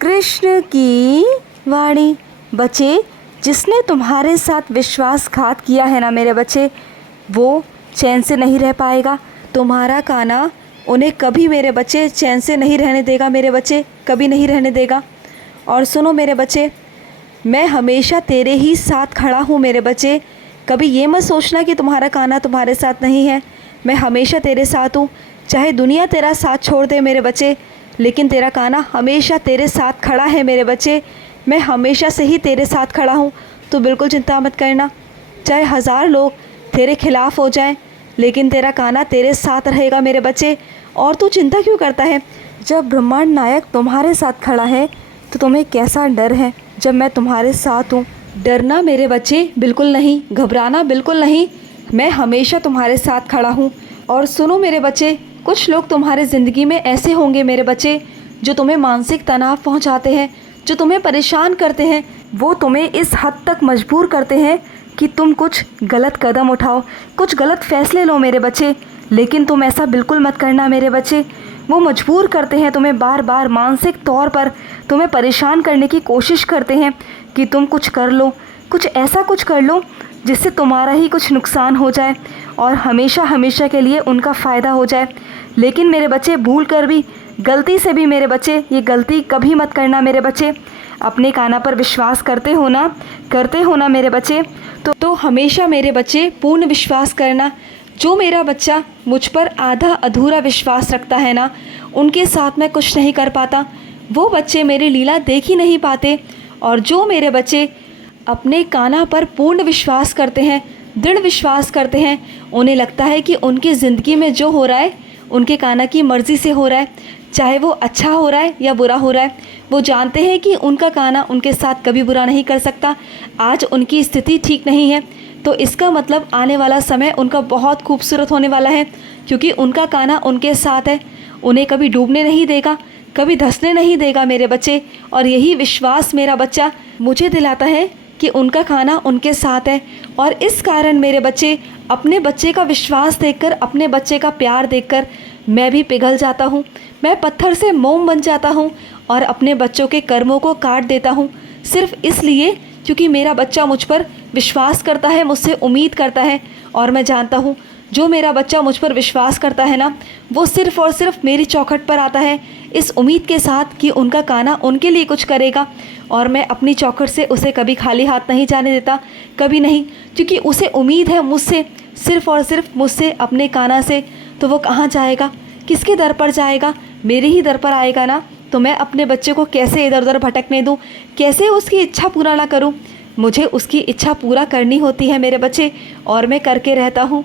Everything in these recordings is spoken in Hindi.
कृष्ण की वाणी। बच्चे, जिसने तुम्हारे साथ विश्वासघात किया है ना मेरे बच्चे, वो चैन से नहीं रह पाएगा। तुम्हारा काना उन्हें कभी मेरे बच्चे चैन से नहीं रहने देगा मेरे बच्चे, कभी नहीं रहने देगा। और सुनो मेरे बच्चे, मैं हमेशा तेरे ही साथ खड़ा हूँ मेरे बच्चे। कभी ये मत सोचना कि तुम्हारा काना तुम्हारे साथ नहीं है। मैं हमेशा तेरे साथ हूँ, चाहे दुनिया तेरा साथ छोड़ दे मेरे बच्चे, लेकिन तेरा काना हमेशा तेरे साथ खड़ा है मेरे बच्चे। मैं हमेशा से ही तेरे साथ खड़ा हूँ, तो बिल्कुल चिंता मत करना। चाहे 1000 लोग तेरे खिलाफ़ हो जाएं, लेकिन तेरा काना तेरे साथ रहेगा मेरे बच्चे। और तू चिंता क्यों करता है? जब ब्रह्मांड नायक तुम्हारे साथ खड़ा है तो तुम्हें कैसा डर है जब मैं तुम्हारे साथ हूँ। डरना मेरे बच्चे बिल्कुल नहीं, घबराना बिल्कुल नहीं। मैं हमेशा तुम्हारे साथ खड़ा हूँ। और सुनो मेरे बच्चे, कुछ लोग तुम्हारे ज़िंदगी में ऐसे होंगे मेरे बच्चे जो तुम्हें मानसिक तनाव पहुँचाते हैं, जो तुम्हें परेशान करते हैं। वो तुम्हें इस हद तक मजबूर करते हैं कि तुम कुछ गलत कदम उठाओ, कुछ गलत फैसले लो मेरे बच्चे। लेकिन तुम ऐसा बिल्कुल मत करना मेरे बच्चे। वो मजबूर करते हैं तुम्हें, बार बार मानसिक तौर पर तुम्हें परेशान करने की कोशिश करते हैं कि तुम कुछ कर लो, कुछ ऐसा कुछ कर लो जिससे तुम्हारा ही कुछ नुकसान हो जाए और हमेशा हमेशा के लिए उनका फ़ायदा हो जाए। लेकिन मेरे बच्चे, भूल कर भी, गलती से भी मेरे बच्चे, ये गलती कभी मत करना मेरे बच्चे। अपने काना पर विश्वास करते हो ना मेरे बच्चे, तो हमेशा मेरे बच्चे पूर्ण विश्वास करना। जो मेरा बच्चा मुझ पर आधा अधूरा विश्वास रखता है ना, उनके साथ मैं कुछ नहीं कर पाता। वो बच्चे मेरी लीला देख ही नहीं पाते। और जो मेरे बच्चे अपने काना पर पूर्ण विश्वास करते हैं, दृढ़ विश्वास करते हैं, उन्हें लगता है कि उनकी ज़िंदगी में जो हो रहा है उनके काना की मर्ज़ी से हो रहा है, चाहे वो अच्छा हो रहा है या बुरा हो रहा है। वो जानते हैं कि उनका काना उनके साथ कभी बुरा नहीं कर सकता। आज उनकी स्थिति ठीक नहीं है, तो इसका मतलब आने वाला समय उनका बहुत खूबसूरत होने वाला है, क्योंकि उनका काना उनके साथ है। उन्हें कभी डूबने नहीं देगा, कभी धंसने नहीं देगा मेरे बच्चे। और यही विश्वास मेरा बच्चा मुझे दिलाता है कि उनका काना उनके साथ है। और इस कारण मेरे बच्चे, अपने बच्चे का विश्वास देखकर, अपने बच्चे का प्यार देखकर मैं भी पिघल जाता हूँ। मैं पत्थर से मोम बन जाता हूँ और अपने बच्चों के कर्मों को काट देता हूँ, सिर्फ इसलिए क्योंकि मेरा बच्चा मुझ पर विश्वास करता है, मुझसे उम्मीद करता है। और मैं जानता हूँ जो मेरा बच्चा मुझ पर विश्वास करता है ना, वो सिर्फ़ और सिर्फ मेरी चौखट पर आता है इस उम्मीद के साथ कि उनका काना उनके लिए कुछ करेगा। और मैं अपनी चौखट से उसे कभी खाली हाथ नहीं जाने देता, कभी नहीं, क्योंकि उसे उम्मीद है मुझसे, सिर्फ़ और सिर्फ मुझसे, अपने काना से। तो वो कहाँ जाएगा, किसके दर पर जाएगा? मेरे ही दर पर आएगा ना। तो मैं अपने बच्चे को कैसे इधर उधर भटकने दूँ, कैसे उसकी इच्छा पूरा ना करूँ? मुझे उसकी इच्छा पूरा करनी होती है मेरे बच्चे, और मैं करके रहता हूँ।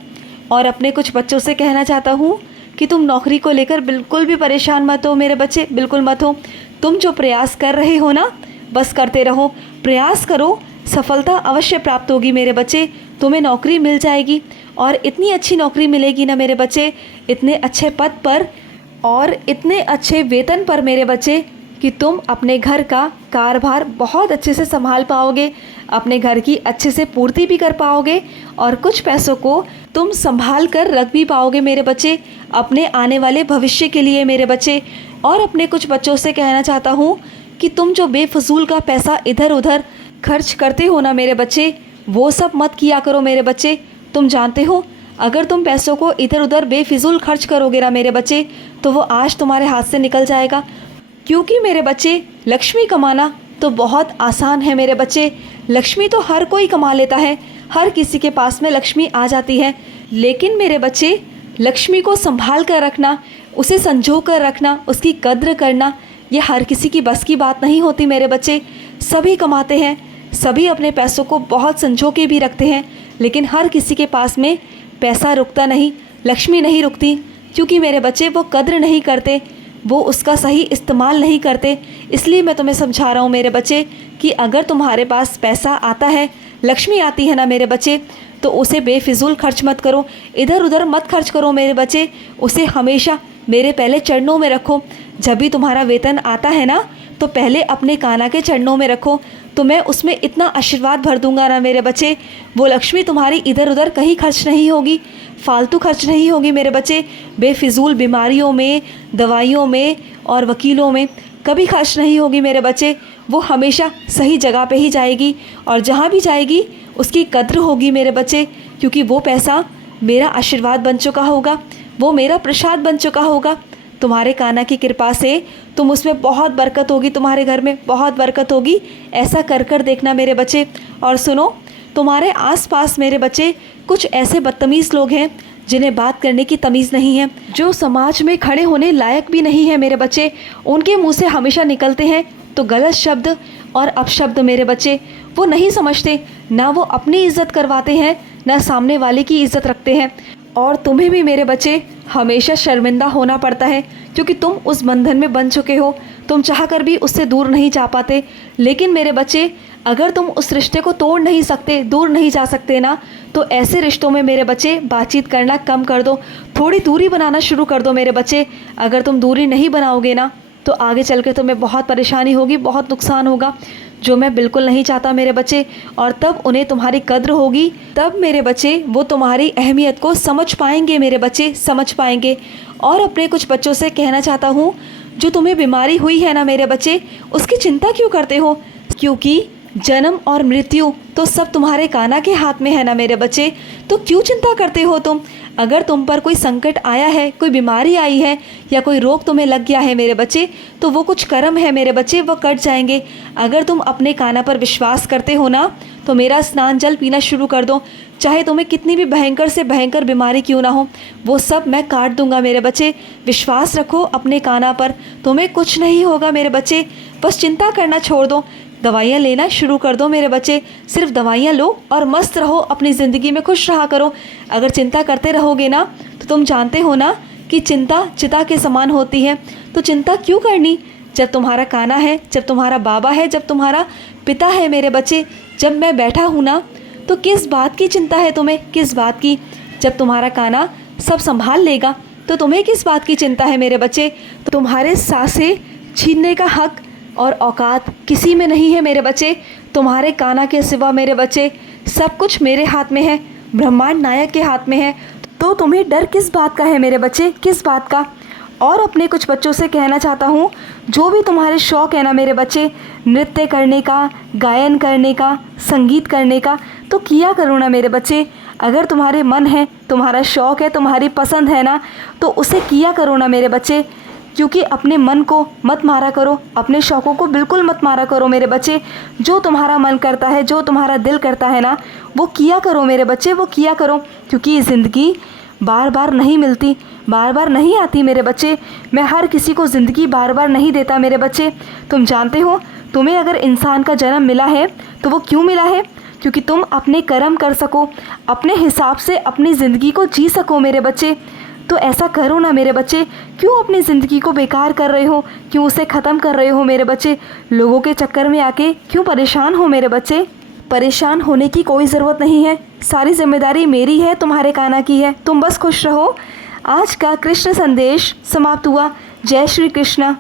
और अपने कुछ बच्चों से कहना चाहता हूँ कि तुम नौकरी को लेकर बिल्कुल भी परेशान मत हो मेरे बच्चे, बिल्कुल मत हो। तुम जो प्रयास कर रहे हो ना, बस करते रहो, प्रयास करो, सफलता अवश्य प्राप्त होगी मेरे बच्चे। तुम्हें नौकरी मिल जाएगी, और इतनी अच्छी नौकरी मिलेगी ना मेरे बच्चे, इतने अच्छे पद पर और इतने अच्छे वेतन पर मेरे बच्चे, कि तुम अपने घर का कारभार बहुत अच्छे से संभाल पाओगे, अपने घर की अच्छे से पूर्ति भी कर पाओगे, और कुछ पैसों को तुम संभाल कर रख भी पाओगे मेरे बच्चे, अपने आने वाले भविष्य के लिए मेरे बच्चे। और अपने कुछ बच्चों से कहना चाहता हूँ कि तुम जो बेफजूल का पैसा इधर उधर खर्च करते हो ना मेरे बच्चे, वो सब मत किया करो मेरे बच्चे। तुम जानते हो, अगर तुम पैसों को इधर उधर बेफिजूल खर्च करोगे ना मेरे बच्चे, तो वो आज तुम्हारे हाथ से निकल जाएगा। क्योंकि मेरे बच्चे, लक्ष्मी कमाना तो बहुत आसान है मेरे बच्चे। लक्ष्मी तो हर कोई कमा लेता है, हर किसी के पास में लक्ष्मी आ जाती है। लेकिन मेरे बच्चे, लक्ष्मी को संभाल कर रखना, उसे संजो कर रखना, उसकी कद्र करना, ये हर किसी की बस की बात नहीं होती मेरे बच्चे। सभी कमाते हैं, सभी अपने पैसों को बहुत संजो के भी रखते हैं, लेकिन हर किसी के पास में पैसा रुकता नहीं, लक्ष्मी नहीं रुकती। क्योंकि मेरे बच्चे, वो कद्र नहीं करते, वो उसका सही इस्तेमाल नहीं करते। इसलिए मैं तुम्हें समझा रहा हूँ मेरे बच्चे कि अगर तुम्हारे पास पैसा आता है, लक्ष्मी आती है ना मेरे बच्चे, तो उसे बेफिजूल खर्च मत करो, इधर उधर मत खर्च करो मेरे बच्चे। उसे हमेशा मेरे पहले चरणों में रखो। जब भी तुम्हारा वेतन आता है ना, तो पहले अपने काना के चरणों में रखो, तो मैं उसमें इतना आशीर्वाद भर दूंगा ना मेरे बच्चे, वो लक्ष्मी तुम्हारी इधर उधर कहीं खर्च नहीं होगी, फालतू खर्च नहीं होगी मेरे बच्चे, बेफिजूल बीमारियों में, दवाइयों में और वकीलों में कभी खर्च नहीं होगी मेरे बच्चे, वो हमेशा सही जगह पे ही जाएगी और जहाँ भी जाएगी उसकी कद्र होगी मेरे बच्चे, क्योंकि वो पैसा मेरा आशीर्वाद बन चुका होगा, वो मेरा प्रसाद बन चुका होगा। तुम्हारे कान्हा की कृपा से तुम उसमें बहुत बरकत होगी, तुम्हारे घर में बहुत बरकत होगी। ऐसा कर कर देखना मेरे बच्चे। और सुनो, तुम्हारे आसपास मेरे बच्चे कुछ ऐसे बदतमीज़ लोग हैं जिन्हें बात करने की तमीज़ नहीं है, जो समाज में खड़े होने लायक भी नहीं है मेरे बच्चे। उनके मुंह से हमेशा निकलते हैं तो गलत शब्द और अपशब्द मेरे बच्चे। वो नहीं समझते, ना वो अपनी इज्जत करवाते हैं, ना सामने वाले की इज्जत रखते हैं। और तुम्हें भी मेरे बच्चे हमेशा शर्मिंदा होना पड़ता है, क्योंकि तुम उस बंधन में बंध चुके हो। तुम चाहकर भी उससे दूर नहीं जा पाते। लेकिन मेरे बच्चे, अगर तुम उस रिश्ते को तोड़ नहीं सकते, दूर नहीं जा सकते ना, तो ऐसे रिश्तों में मेरे बच्चे बातचीत करना कम कर दो, थोड़ी दूरी बनाना शुरू कर दो मेरे बच्चे। अगर तुम दूरी नहीं बनाओगे ना, तो आगे चल के तुम्हें बहुत परेशानी होगी, बहुत नुकसान होगा, जो मैं बिल्कुल नहीं चाहता मेरे बच्चे। और तब उन्हें तुम्हारी कद्र होगी, तब मेरे बच्चे वो तुम्हारी अहमियत को समझ पाएंगे मेरे बच्चे, समझ पाएंगे। और अपने कुछ बच्चों से कहना चाहता हूँ, जो तुम्हें बीमारी हुई है ना मेरे बच्चे, उसकी चिंता क्यों करते हो? क्योंकि जन्म और मृत्यु तो सब तुम्हारे कान्हा के हाथ में है ना मेरे बच्चे। तो क्यों चिंता करते हो तुम? अगर तुम पर कोई संकट आया है, कोई बीमारी आई है या कोई रोग तुम्हें लग गया है मेरे बच्चे, तो वो कुछ कर्म है मेरे बच्चे, वो कट जाएंगे। अगर तुम अपने कान्हा पर विश्वास करते हो ना, तो मेरा स्नान जल पीना शुरू कर दो। चाहे तुम्हें कितनी भी भयंकर से भयंकर बीमारी क्यों ना हो, वो सब मैं काट दूंगा मेरे बच्चे। विश्वास रखो अपने कान्हा पर, तुम्हें कुछ नहीं होगा मेरे बच्चे। बस चिंता करना छोड़ दो, दवाइयाँ लेना शुरू कर दो मेरे बच्चे। सिर्फ दवाइयाँ लो और मस्त रहो, अपनी ज़िंदगी में खुश रहा करो। अगर चिंता करते रहोगे ना, तो तुम जानते हो ना कि चिंता चिता के समान होती है। तो चिंता क्यों करनी, जब तुम्हारा कान्हा है, जब तुम्हारा बाबा है, जब तुम्हारा पिता है मेरे बच्चे। जब मैं बैठा हूँ ना, तो किस बात की चिंता है तुम्हें, किस बात की? जब तुम्हारा कान्हा सब संभाल लेगा, तो तुम्हें किस बात की चिंता है मेरे बच्चे? तो तुम्हारे सांसें छीनने का हक और औकात किसी में नहीं है मेरे बच्चे। तुम्हारे कान्हा के सिवा मेरे बच्चे सब कुछ मेरे हाथ में है, ब्रह्मांड नायक के हाथ में है। तो तुम्हें डर किस बात का है मेरे बच्चे, किस बात का? और अपने कुछ बच्चों से कहना चाहता हूँ, जो भी तुम्हारे शौक़ है ना मेरे बच्चे, नृत्य करने का, गायन करने का, संगीत करने का, तो किया करो ना मेरे बच्चे। अगर तुम्हारे मन है, तुम्हारा शौक़ है, तुम्हारी पसंद है ना, तो उसे किया करो ना मेरे बच्चे। क्योंकि अपने मन को मत मारा करो, अपने शौक़ों को बिल्कुल मत मारा करो मेरे बच्चे। जो तुम्हारा मन करता है, जो तुम्हारा दिल करता है ना, वो किया करो मेरे बच्चे, वो किया करो। क्योंकि ये ज़िंदगी बार बार नहीं मिलती, बार बार नहीं आती मेरे बच्चे। मैं हर किसी को ज़िंदगी बार बार नहीं देता मेरे बच्चे। तुम जानते हो, तुम्हें अगर इंसान का जन्म मिला है, तो वो क्यों मिला है? क्योंकि तुम अपने कर्म कर सको, अपने हिसाब से अपनी ज़िंदगी को जी सको मेरे बच्चे। तो ऐसा करो ना मेरे बच्चे। क्यों अपनी ज़िंदगी को बेकार कर रहे हो, क्यों उसे ख़त्म कर रहे हो मेरे बच्चे? लोगों के चक्कर में आके क्यों परेशान हो मेरे बच्चे? परेशान होने की कोई ज़रूरत नहीं है, सारी जिम्मेदारी मेरी है, तुम्हारे कान्हा की है। तुम बस खुश रहो। आज का कृष्ण संदेश समाप्त हुआ। जय श्री कृष्ण।